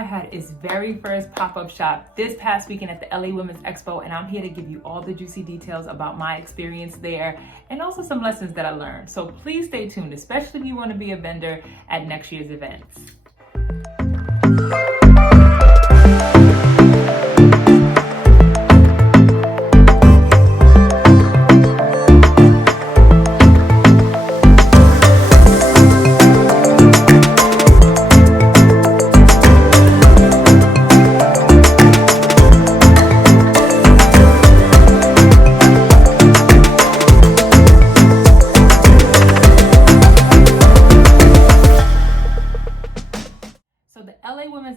Noir had its very first pop-up shop this past weekend at the LA Women's Expo, and I'm here to give you all the juicy details about my experience there and also some lessons that I learned. So please stay tuned, especially if you want to be a vendor at next year's events.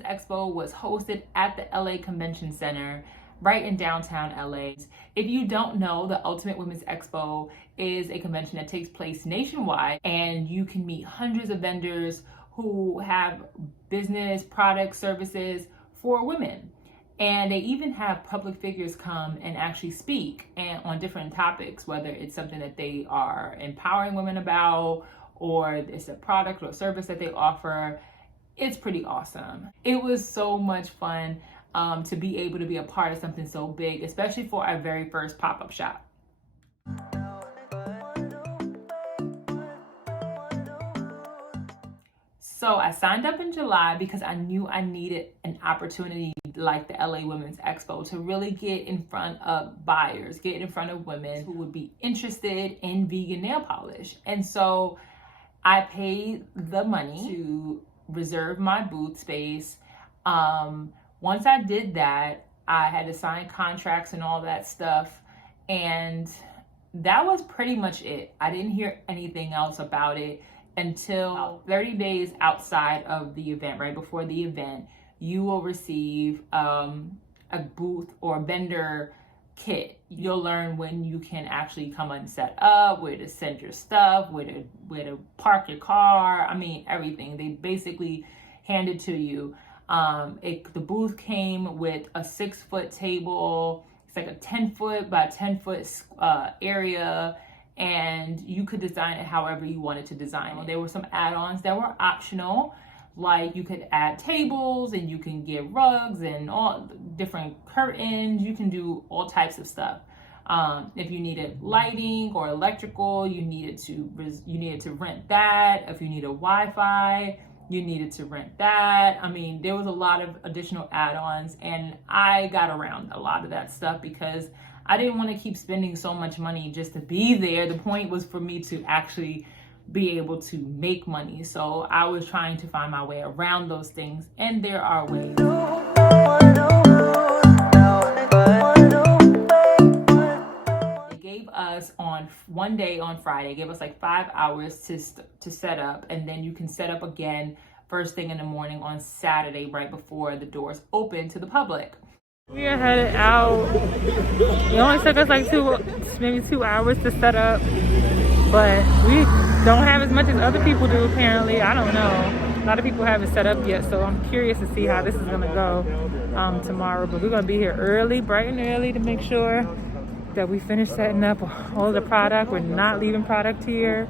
Expo was hosted at the LA Convention Center right in downtown LA. If you don't know, the Ultimate Women's Expo is a convention that takes place nationwide, and you can meet hundreds of vendors who have business, products, services for women. And they even have public figures come and actually speak on different topics, whether it's something that they are empowering women about, or it's a product or service that they offer. It's pretty awesome. It was so much fun to be able to be a part of something so big, especially for our very first pop-up shop. So I signed up in July because I knew I needed an opportunity like the LA Women's Expo to really get in front of buyers, get in front of women who would be interested in vegan nail polish. And so I paid the money to reserve my booth space. Once I did that, I had to sign contracts and all that stuff, and that was pretty much it. I didn't hear anything else about it until 30 days outside of the event. Right before the event, you will receive a booth or vendor kit. You'll learn when you can actually come and set up, where to send your stuff, where to park your car. I mean, everything. They basically hand it to you. The booth came with a 6-foot table. It's like a 10-foot by 10-foot area, and you could design it however you wanted to design it. There were some add-ons that were optional, like you could add tables and you can get rugs and all different curtains. You can do all types of stuff. If you needed lighting or electrical, you needed to rent that. If you needed Wi-Fi, you needed to rent that. I mean, there was a lot of additional add-ons, and I got around a lot of that stuff because I didn't want to keep spending so much money just to be there. The point was for me to actually be able to make money. So I was trying to find my way around those things, and there are ways. They gave us on one day on Friday, gave us like 5 hours to set up, and then you can set up again first thing in the morning on Saturday right before the doors open to the public. We are headed out. It only took us like maybe 2 hours to set up, but we don't have as much as other people do apparently. I don't know. A lot of people haven't set up yet, so I'm curious to see how this is gonna go tomorrow. But we're gonna be here early, bright and early, to make sure that we finish setting up all the product. We're not leaving product here.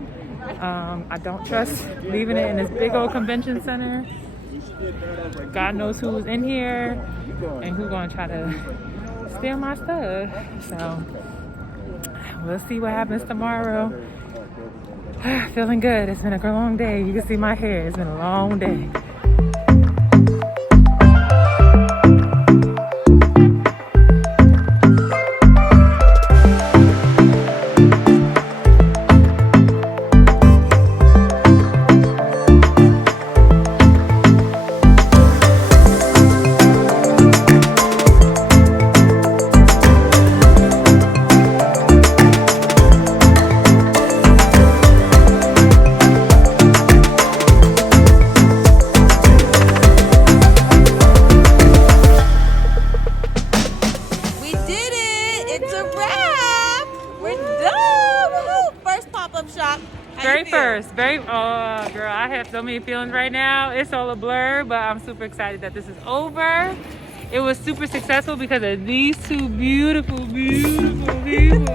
I don't trust leaving it in this big old convention center. God knows who's in here and who's gonna try to steal my stuff. So we'll see what happens tomorrow. Feeling good. It's been a long day. You can see my hair. It's been a long day. Oh girl, I have so many feelings right now. It's all a blur, but I'm super excited that this is over. It was super successful because of these two beautiful people.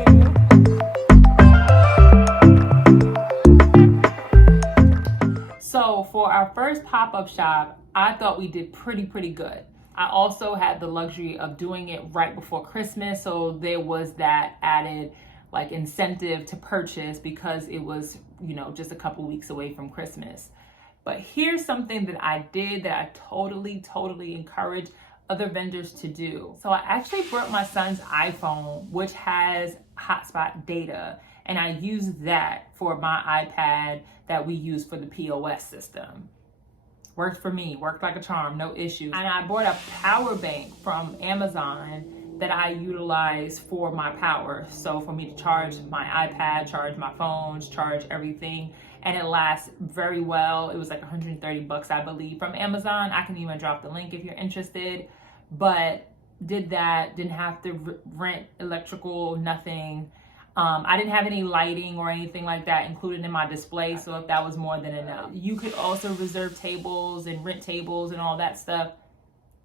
So So for our first pop-up shop, I thought we did pretty good. I also had the luxury of doing it right before Christmas, so there was that added like incentive to purchase because it was, you know, just a couple weeks away from Christmas. But here's something that I did that I totally encourage other vendors to do. So I actually brought my son's iPhone, which has hotspot data, and I used that for my iPad that we use for the POS system. Worked for me, worked like a charm, no issues. And I bought a power bank from Amazon that I utilize for my power. So for me to charge my iPad, charge my phones, charge everything, and it lasts very well. It was like 130 bucks, I believe, from Amazon. I can even drop the link if you're interested. But did that, didn't have to rent electrical, nothing. I didn't have any lighting or anything like that included in my display, so if that was more than enough. You could also reserve tables and rent tables and all that stuff.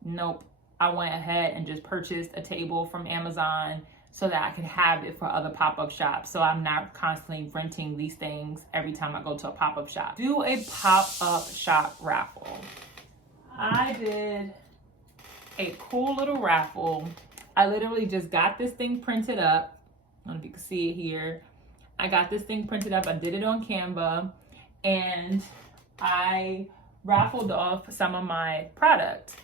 Nope. I went ahead and just purchased a table from Amazon so that I could have it for other pop-up shops, so I'm not constantly renting these things every time I go to a pop-up shop. Do a pop-up shop raffle. I did a cool little raffle. I literally just got this thing printed up. I don't know if you can see it here. I got this thing printed up. I did it on Canva, and I raffled off some of my product.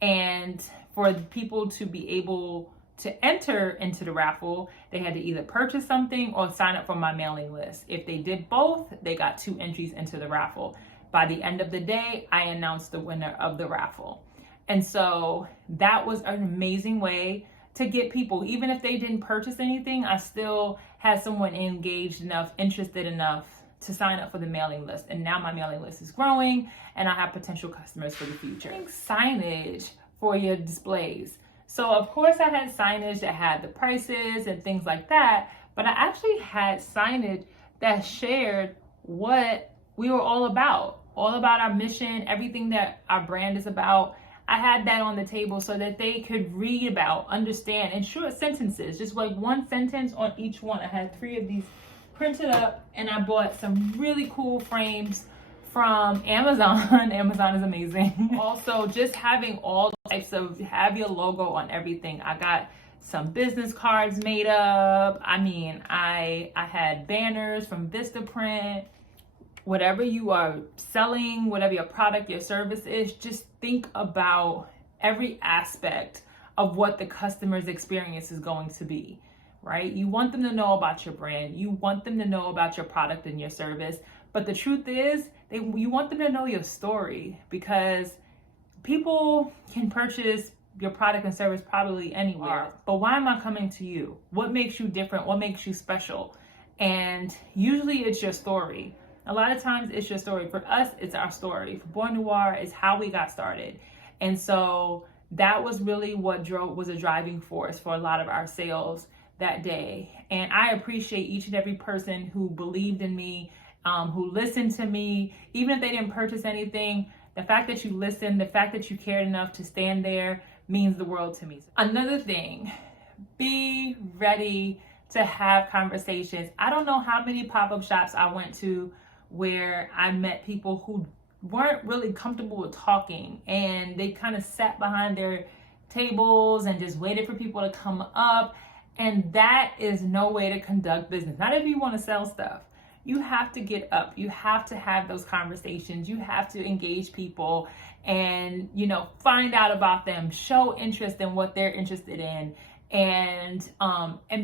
And for people to be able to enter into the raffle, they had to either purchase something or sign up for my mailing list. If they did both, they got 2 entries into the raffle. By the end of the day, I announced the winner of the raffle. And so that was an amazing way to get people, even if they didn't purchase anything, I still had someone engaged enough, interested enough to sign up for the mailing list. And now my mailing list is growing and I have potential customers for the future. Signage for your displays. So of course I had signage that had the prices and things like that, but I actually had signage that shared what we were all about our mission, everything that our brand is about. I had that on the table so that they could read about, understand, in short sentences, just like one sentence on each one. I had 3 of these printed up, and I bought some really cool frames from Amazon. Amazon is amazing. Also, just having all types of, have your logo on everything. I got some business cards made up. I mean, I had banners from Vistaprint. Whatever you are selling, whatever your product, your service is, just think about every aspect of what the customer's experience is going to be, right? You want them to know about your brand. You want them to know about your product and your service. But the truth is, you want them to know your story, because people can purchase your product and service probably anywhere. But why am I coming to you? What makes you different? What makes you special? And usually it's your story. A lot of times it's your story. For us, it's our story. For Born Noir, it's how we got started. And so that was really what was a driving force for a lot of our sales that day. And I appreciate each and every person who believed in me, who listened to me, even if they didn't purchase anything. The fact that you listened, the fact that you cared enough to stand there means the world to me. Another thing, be ready to have conversations. I don't know how many pop-up shops I went to where I met people who weren't really comfortable with talking, and they kind of sat behind their tables and just waited for people to come up. And that is no way to conduct business. Not if you want to sell stuff. You have to get up. You have to have those conversations. You have to engage people and, find out about them, show interest in what they're interested in, and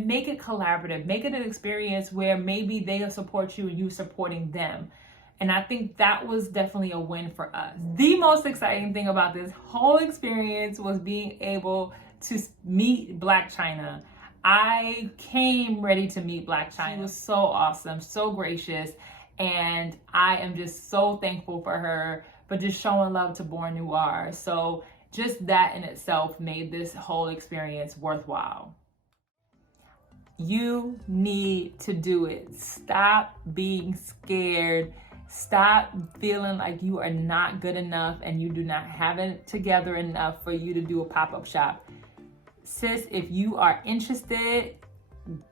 make it collaborative. Make it an experience where maybe they'll support you and you supporting them. And I think that was definitely a win for us. The most exciting thing about this whole experience was being able to meet Black China. I came ready to meet Black China. She was so awesome, so gracious, and I am just so thankful for her for just showing love to Born Noir. So just that in itself made this whole experience worthwhile. You need to do it. Stop being scared. Stop feeling like you are not good enough and you do not have it together enough for you to do a pop-up shop. Sis, if you are interested,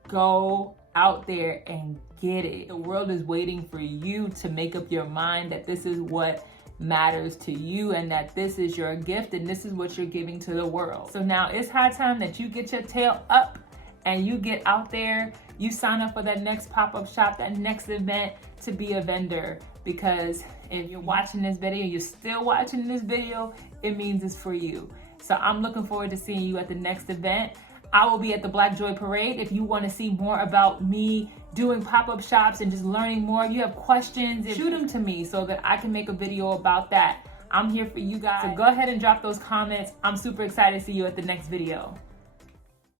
go out there and get it. The world is waiting for you to make up your mind that this is what matters to you and that this is your gift and this is what you're giving to the world. So now it's high time that you get your tail up and you get out there, you sign up for that next pop-up shop, that next event to be a vendor. Because if you're watching this video, you're still watching this video, it means it's for you. So I'm looking forward to seeing you at the next event. I will be at the Black Joy Parade. If you want to see more about me doing pop-up shops and just learning more, if you have questions, shoot them to me so that I can make a video about that. I'm here for you guys. So go ahead and drop those comments. I'm super excited to see you at the next video.